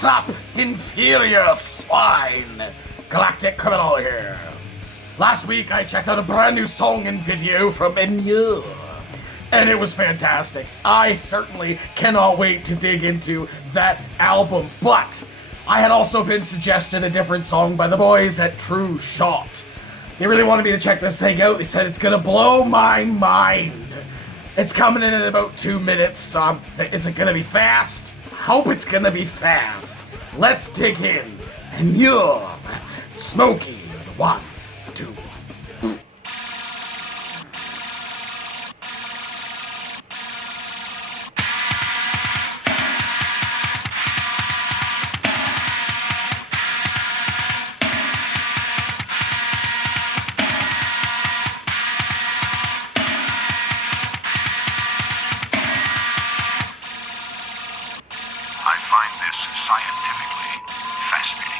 What's up, inferior swine? Galactic Criminal here. Last week I checked out a brand new song and video from EMMURE, and it was fantastic. I certainly cannot wait to dig into that album, but I had also been suggested a different song by the boys at True Shot. They really wanted me to check this thing out. They said it's gonna blow my mind. It's coming in about 2 minutes, so is it gonna be fast? Hope it's gonna be fast. Let's dig in. And you're Smokey. 1, 2. I find this scientifically fascinating.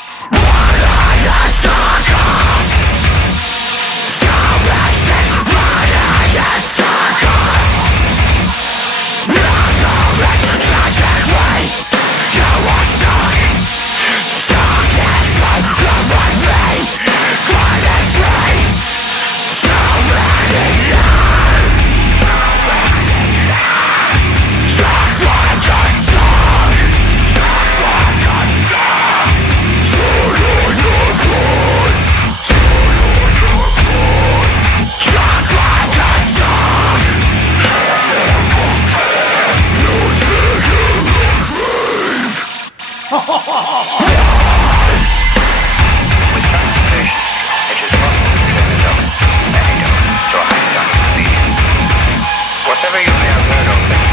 Whatever you may have heard of them,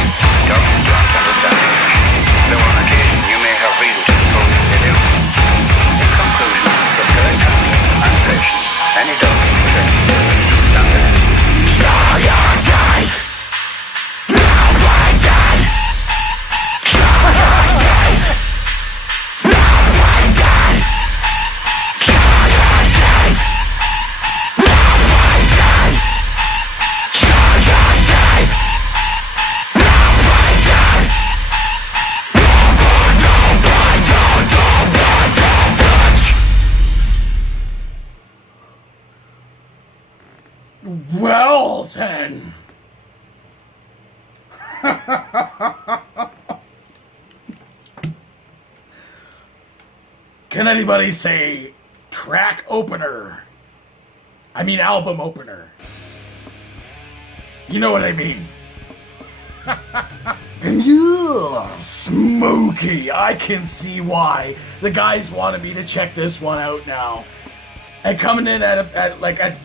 doesn't grant understanding, though on occasion you may have reason to suppose that they do. In conclusion, with correct handling and patience, any dog can be trained to stand there. Show your teeth! Now play dead! Show your teeth! Now play dead! Show your teeth! Now play dead! Show your teeth! Well then. Can anybody say track opener? I mean album opener. You know what I mean. And you're Smokey. I can see why the guys wanted me to check this one out now. And coming in at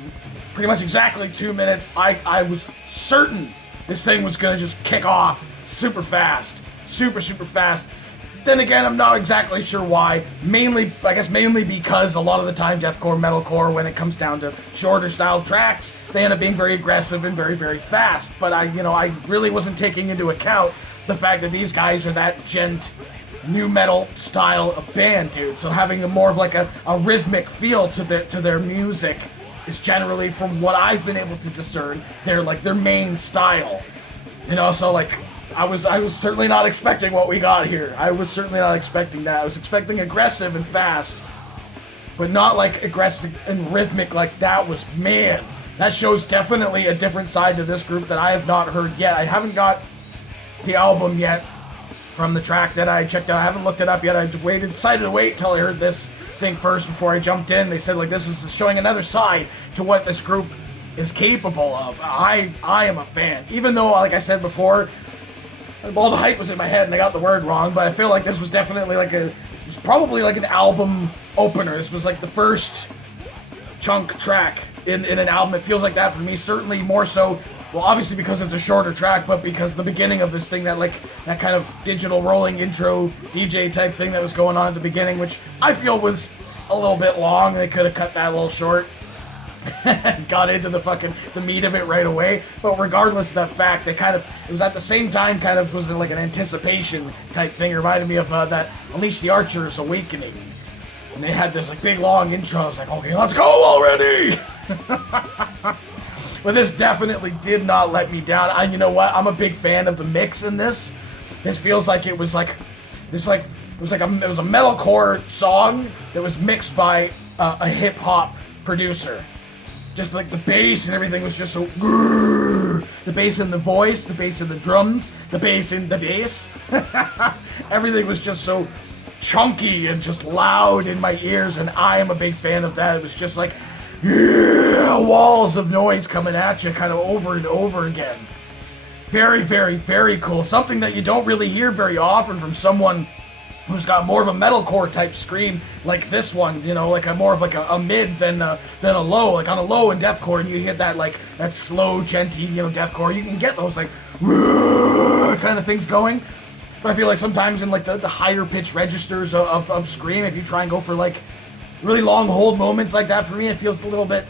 pretty much exactly 2 minutes, I was certain this thing was gonna just kick off super fast. Super fast. Then again, I'm not exactly sure why. Mainly because a lot of the time deathcore, metalcore, when it comes down to shorter style tracks, they end up being very aggressive and very fast. But I really wasn't taking into account the fact that these guys are that gent new metal style of band, dude. So having more of like a rhythmic feel to their music is generally, from what I've been able to discern, their main style. So like I was certainly not expecting what we got here. I was certainly not expecting that. I was expecting aggressive and fast, but not like aggressive and rhythmic like that was, man. That shows definitely a different side to this group that I have not heard yet. I haven't got the album yet from the track that I checked out. I haven't looked it up yet. I decided to wait until I heard this thing first before I jumped in. They said like this is showing another side to what this group is capable of. I am a fan, even though, like I said before, all the hype was in my head and I got the word wrong. But I feel like this was definitely probably like an album opener. This was like the first chunk track in an album. It feels like that for me. Certainly more so. Well, obviously because it's a shorter track, but because the beginning of this thing, that kind of digital rolling intro DJ type thing that was going on at the beginning, which I feel was a little bit long. They could have cut that a little short. Got into the meat of it right away. But regardless of that fact, it was at the same time was like an anticipation type thing. It reminded me of that Unleash the Archer's Awakening. And they had this big long intro. I was like, okay, let's go already! But this definitely did not let me down. You know what? I'm a big fan of the mix in this. This feels like it was this it was a metalcore song that was mixed by a hip hop producer. Just like the bass and everything was just so grrr. The bass in the voice, the bass in the drums, the bass in the bass. Everything was just so chunky and just loud in my ears, and I am a big fan of that. It was just like walls of noise coming at you kind of over and over again. Very, very, very cool. Something that you don't really hear very often from someone who's got more of a metalcore type scream like this one, you know, like more of a mid than a low. Like on a low in deathcore, and you hit that like that slow, genty, you know, deathcore, you can get those like kind of things going. But I feel like sometimes in like the higher pitch registers of scream, if you try and go for like really long hold moments like that, for me it feels a little bit.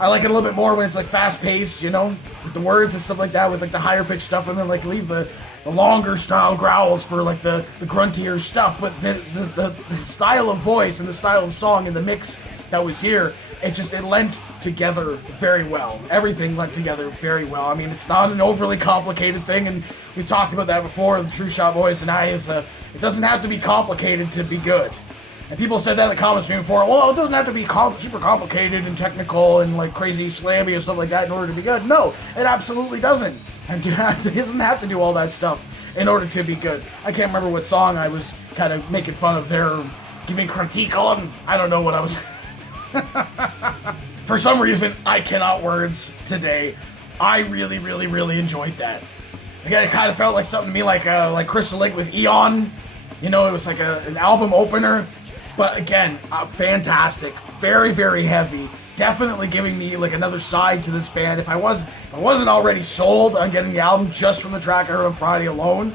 I like it a little bit more when it's like fast paced, you know, with the words and stuff like that, with like the higher pitched stuff, and then like leave the longer style growls for like the gruntier stuff. But the style of voice and the style of song and the mix that was here, it lent together very well. Everything went together very well. I mean, it's not an overly complicated thing, and we've talked about that before. The True Shot Boys and I it doesn't have to be complicated to be good. And people said that in the comments before. Well, it doesn't have to be super complicated and technical and like crazy slammy and stuff like that in order to be good. No, it absolutely doesn't. And it doesn't have to do all that stuff in order to be good. I can't remember what song I was kind of making fun of there, giving critique on. I don't know what I was. For some reason, I cannot words today. I really, really, really enjoyed that. Again, it kind of felt like something to me like Crystal Lake with Eon. You know, it was like an album opener. But again, fantastic. Very, very heavy. Definitely giving me like another side to this band. If I wasn't already sold on getting the album just from the track I heard on Friday alone,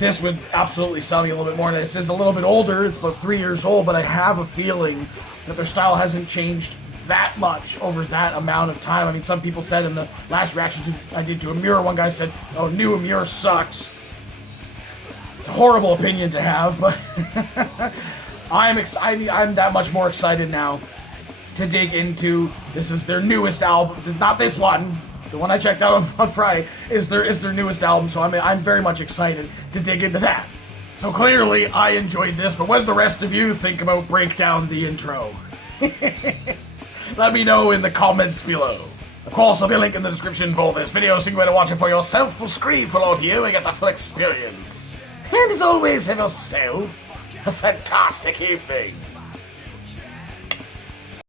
this would absolutely sell me a little bit more. This is a little bit older. It's about 3 years old, but I have a feeling that their style hasn't changed that much over that amount of time. I mean, some people said in the last reaction I did to EMMURE, one guy said, "Oh, new EMMURE sucks." It's a horrible opinion to have, but I'm that much more excited now to dig into. This is their newest album, not this one. The one I checked out on Friday is their newest album, so I'm very much excited to dig into that. So clearly, I enjoyed this, but what did the rest of you think about Break Down the Intro? Let me know in the comments below. Of course, there'll be a link in the description for this video, so you can go to watch it for yourself for screen for all of you and get the full experience. And as always, have yourself a fantastic evening.